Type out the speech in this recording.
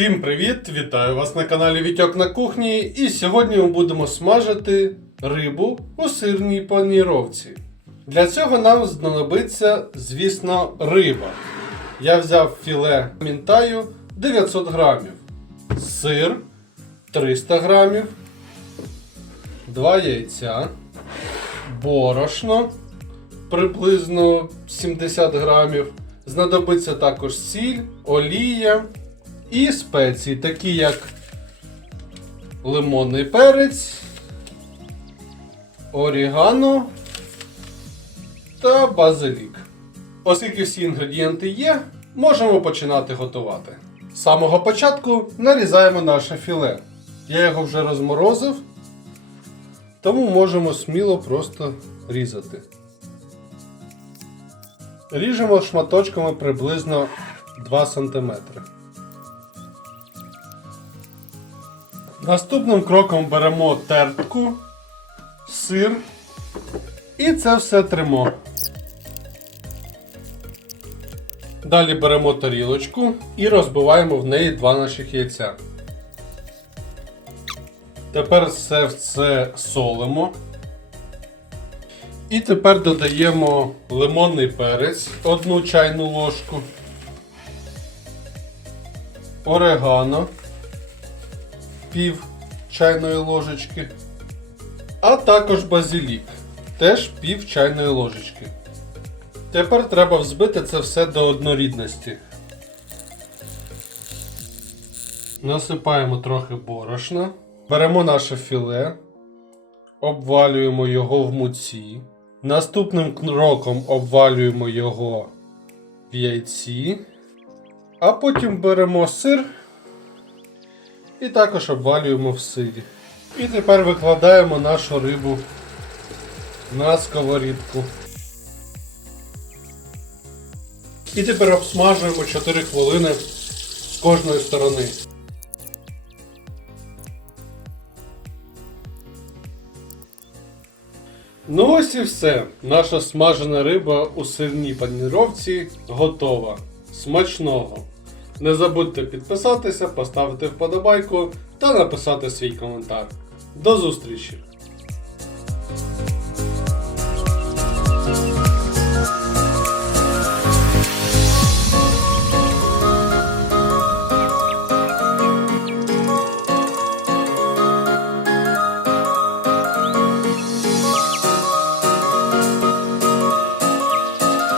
Всім привіт! Вітаю вас на каналі Вітьок на кухні. І сьогодні ми будемо смажити рибу у сирній паніровці. Для цього нам знадобиться, звісно, риба. Я взяв філе мінтаю 900 грамів, сир 300 грамів, 2 яйця, борошно приблизно 70 грамів. Знадобиться також сіль, олія і спеції, такі як лимонний перець, орігано та базилік. Оскільки всі інгредієнти є, можемо починати готувати. З самого початку нарізаємо наше філе. Я його вже розморозив, тому можемо сміло просто різати. Ріжемо шматочками приблизно 2 см. Наступним кроком беремо тертку, сир і це все тримо. Далі беремо тарілочку і розбиваємо в неї два наших яйця. Тепер все це солимо. І тепер додаємо лимонний перець, одну чайну ложку, орегано, пів чайної ложечки, а також базилік, теж пів чайної ложечки. Тепер треба взбити це все до однорідності. Насипаємо трохи борошна, беремо наше філе, обвалюємо його в муці. Наступним кроком обвалюємо його в яйці, а потім беремо сир і також обвалюємо в сирі. І тепер викладаємо нашу рибу на сковорідку. І тепер обсмажуємо 4 хвилини з кожної сторони. Ну ось і все. Наша смажена риба у сирній паніровці готова. Смачного! Не забудьте підписатися, поставити вподобайку та написати свій коментар. До зустрічі!